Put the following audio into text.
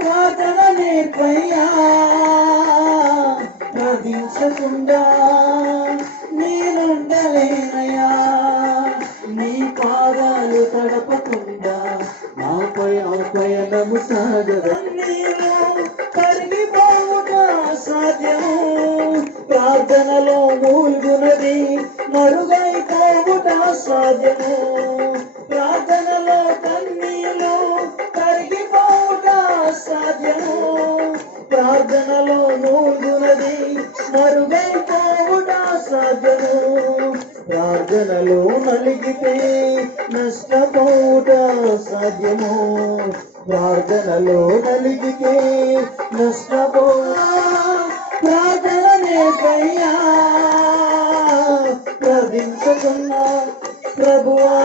ప్రార్థన నేర్పయ్యా ప్రార్థించకుండా నేనుండలేనయ్యా నీ పాదాలు తడపకుండా నాపై పయనము సాగరన్నీలో కరిగిపోవుట సాధ్యము ప్రార్థనలో మూల్గునది మరుగైపోవుట సాధ్యము ప్రార్థనలో కన్నీలో కరిగిపోవుట సాధ్యము ప్రార్థనలో మూల్గునది మరుగైపోవుట సాధ్యము ప్రార్థనలో నలిగితే నష్టపోవుట సాధ్యము ప్రార్థనలో నలిగితే నష్టపోవుట ప్రార్థన నేర్పయ్యా ప్రార్థించకున్నా ప్రభువా